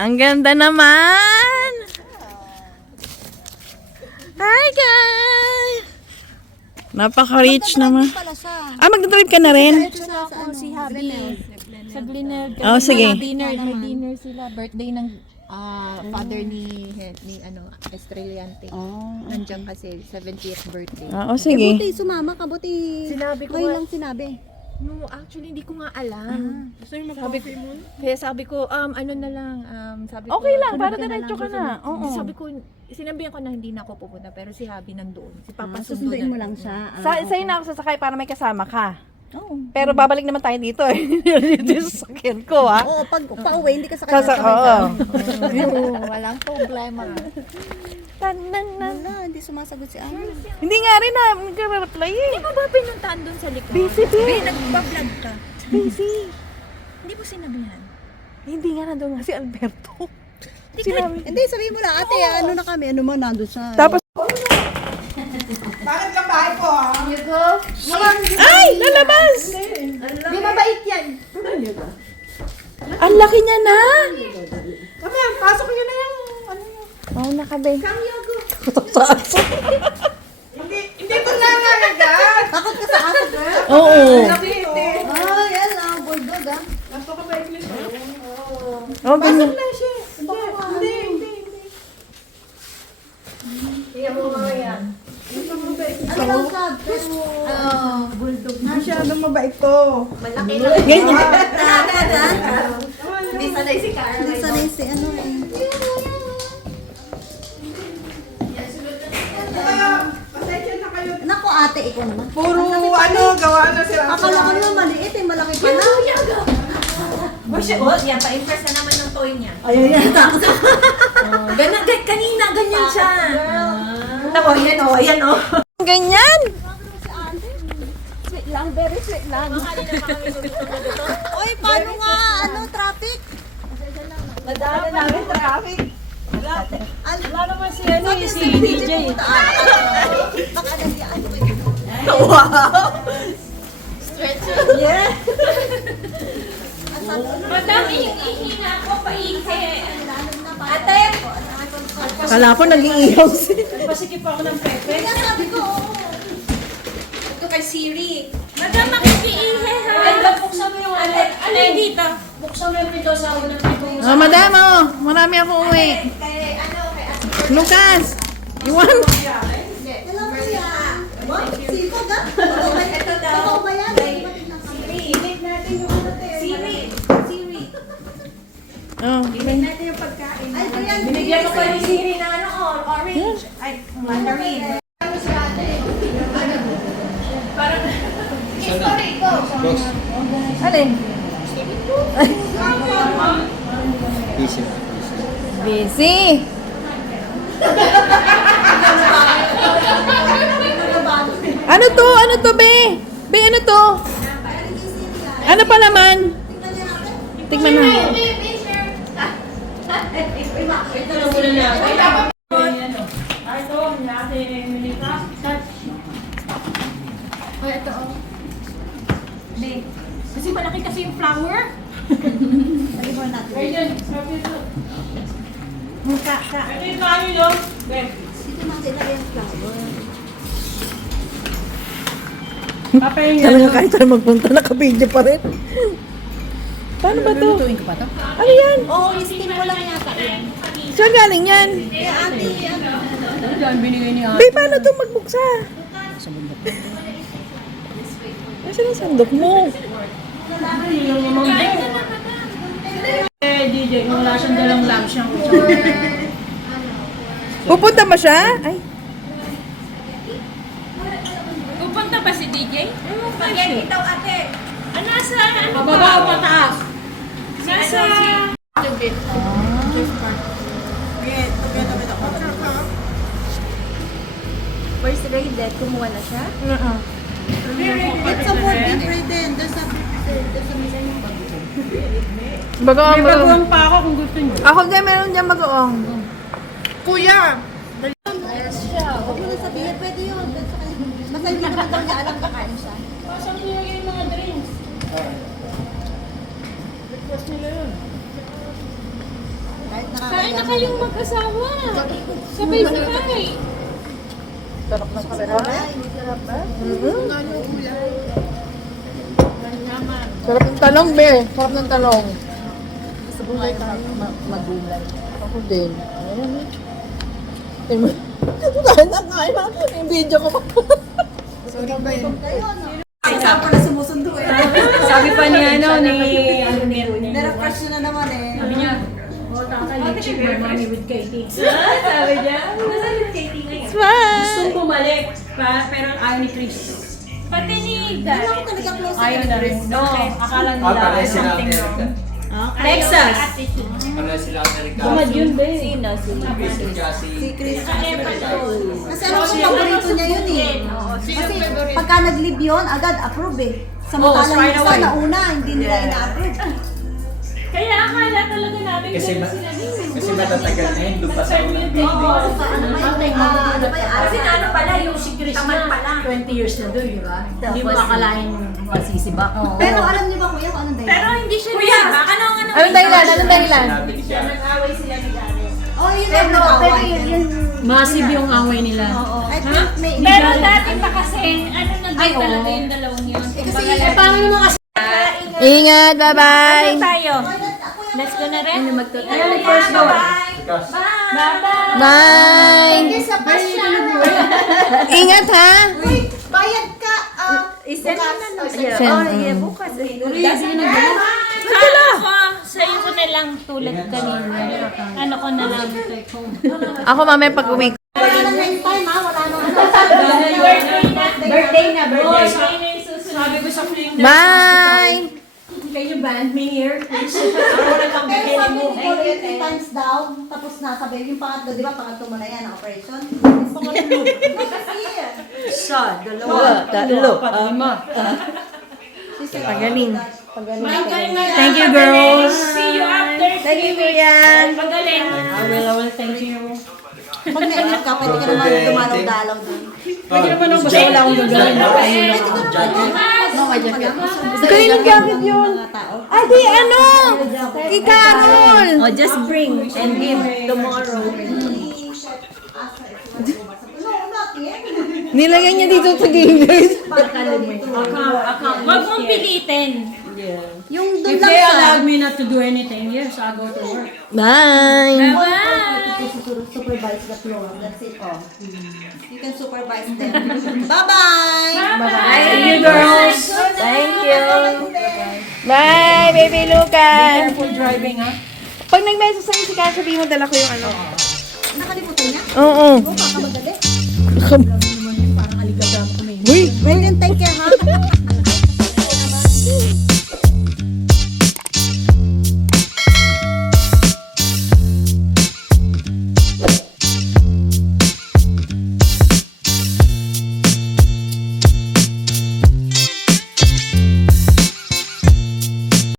Ang ganda naman! Hi guys! Napaka-rich naman. Magdadrive ka na rin? Si Habi. Sa Glenelg. Oh, sige. May dinner sila. Birthday ng father ni Estrellante. Nandiyan kasi 70th birthday. Oo, sige. Buti sumama ka, buti. Sinabi ko Ngayon lang sinabi. No, actually hindi ko nga alam. Kaya sabi ko, ano na lang, sabi ko, Okay lang, para sunod ka diretso ka lang. na. Oo. Sabi ko, sinabihan ko na hindi na ako pupunta, pero si Habi nandoon. Si Papa Susunduin mo lang siya. Sa'yo na ako sasakay para may kasama ka. Oo. Pero babalik naman tayo dito eh. Dito sa sasakyan ko ah. Oo, pag pauwi, hindi ka sakay. Oo. Walang problema. Wala, hindi sumasagot si Ana. Hindi nga rin na, nag-reply eh. Hindi mo ba pinuntahan doon sa likod? Busy, Be, nagpa-vlog ka. Busy. Hindi mo sinabihan. Hindi nga nandun nga si Alberto. Hindi, sabihin mo lang, ate, ano na kami, ano man nandun siya. Tapos, Bakit ka bahay ko ah? ay! Lalabas! Di mabait yan. Ang laki niya na! Kami, pasok nyo na yung ano nyo. Oo, nakabe. Hindi ko nangangagat. Takot ka sa aso, girl. Oo. Hindi. Oh, yan lang, bulldog ah. Pasok ka ba English? Oh, ganyan. Na siya. Hindi. Iyan mo mga yan. Ano lang sab? Bulldog. Masyadong mabait ko. Malaki lang. Ganyan. Hindi sanay si Carla. Hindi sanay si ano eh. Pasensya na kayo. Naku ate, ikaw naman. Puro gawa na sila. Akala ko naman maliit eh, malaki pa na. Yan, pa-impress na naman ng toy niya. Ayun yan, takot ako. Kanina, ganyan siya. Tako, yan o. Ganyan. Sweet lang, very sweet lang. Oy, paano nga, traffic? Nadala namin traffic. Wala naman si DJ. Baka nandiyan. Yeah. Madam, ihina ko, paihi. Ate! Kala ko nag-iiyaw si... Kaya sabi ko, oo. Ito kay Siri. Madam, makikiihi ha. Ganda, buksan mo yung ate. Ano yung dito? Buksan mo yung pito sa unang pito. Oh, madam, oh. Marami ako uwi. Kay Lucas, you want? Hello po yan. Sipag ah. Ito daw. Totoo ba yan? Siri. Siri. Siri. Oh. Bigyan natin yung pagkain. Ay, ayan. Binigyan ko pa ni Siri na orange. Ay, mandarin. Parang, history ko. Alin? Busy. Busy. Ano to? Ano to, be? Be, ano to? Ano pa laman? Tignan na. Ito na muna natin. Ay, ito oh. Hindi. Kasi malaki kasi yung flower. Talibon natin. Mukha ka. Dito natin na yung flower. Talaga kahit saan magpunta, naka-video pa rin. Paano ba to? Tuwing ka pa to? Ano yan? Oo, steam mo lang yata yan. Saan galing yan? Kaya ate, ano? Be, paano to magbuksa? Nasaan ang sandok mo? DJ, wala siyang dalang lamp siyang Pupunta ba siya? Ay, pupunta ba si DJ? Pagyan itaw ate. Nasa, pababa o pataas? Nasa, First graded, kumuha na siya? It's a forbid right then. There's a bagoong, bagoong. pa ako kung gusto niyo. Ako din, meron dyan bagoong. Kuya! Huwag mo na sabihin, pwede yun. Basta hindi naman daw niya alam kakain siya. Saan ko yung mga drinks? Ay, Kahit Kain na kayong mag-asawa. Sabay-sabay. Sarap ng Sarap ng talong, be. Sarap ng talong. Gusto ko tayo magulay. Ako din. Ayan eh. Kain na, kain na. Yung video ko pa. Sorry ba yun? Saan pala sumusundo eh. Sabi pa ni Nara-crush na naman eh. Sabi niya, with Katie. Sabi niya, nasaan yung Katie ngayon? Smile! Gustong bumalik pa, pero ayaw ni Chris. Pati ni Hindi ako talaga close ayaw na rin. No, akala nila pare sila something Amerika. wrong. Texas! Pare sila Amerika. Bumad yun ba eh. Chris at Cassie. Si Chris. Kasi alam ko paborito niya yun eh. Kasi pagka nag-live yun, agad approve eh. Samantalang right yung isa away. nauna, hindi nila ina-approve. Kaya akala talaga namin Kasi ganun ma- sila din. Kasi matatagal na yun, doon pa sa unang Oo. building. Ano ba yung Kasi ano pala, yung si Chris na 20 years na doon, di ba? Hindi mo akalain masisibak. Pero alam niyo ba kuya kung anong dahilan? Pero hindi siya nasibak. Anong dahilan? Anong dahilan? Sinabi ni Jared. Oh, yun ang nag-away. Massive yung away nila. I think may Pero dati pa kasi, ano na din talaga yung dalawang yun. kasi paano naman kasi Ingat, bye-bye! tayo? Let's go na rin. Ayun, first door. Because Bye-bye! Bye! Sa passion. Ingat, ha? Uy, bayad ka. Isend mo na no. Send. bukas. Kala ko, sa'yo ko na lang tulad kanina. Ano ko na lang. Ako mamaya pag uwi. Wala na next time ha, wala na ano. Birthday na, birthday. Sabi ko sa fling Bye! can you band me here? Pero sabi ni Nicole, 3 times daw, tapos nasabi, yung pangatlo, di ba, pangatlo mo na yan, operation? Pangatlo. Sa, dalawa, tatlo, ama. Pagaling. Thank you, girls. See you after. Thank you, Kuya. Magaling. I will, thank you. Pag naingat ka, pwede ka naman dumalaw-dalaw dun. pwede naman Ano, basta wala akong gagawin. Kanino gamit yun? Ay, di ano? Kay Carol! Oh, just bring and give tomorrow. No, not yet. Nilagay niya dito sa gilid. Huwag mong pilitin. Yung dun If lang they siya. allowed me not to do anything, yes, I'll go to work. Bye! Bye! Supervise the floor. That's it. Oh. You can supervise them. Bye-bye! Bye! See you, girls. Thank you! Bye, baby Lucas! Careful driving, ha? Pag nag-message sa'yo si Kaya, sabihin mo dala ko yung ano. Nakalimutan niya? Oo. Oo, baka madali. Uy! Well, then take care ha.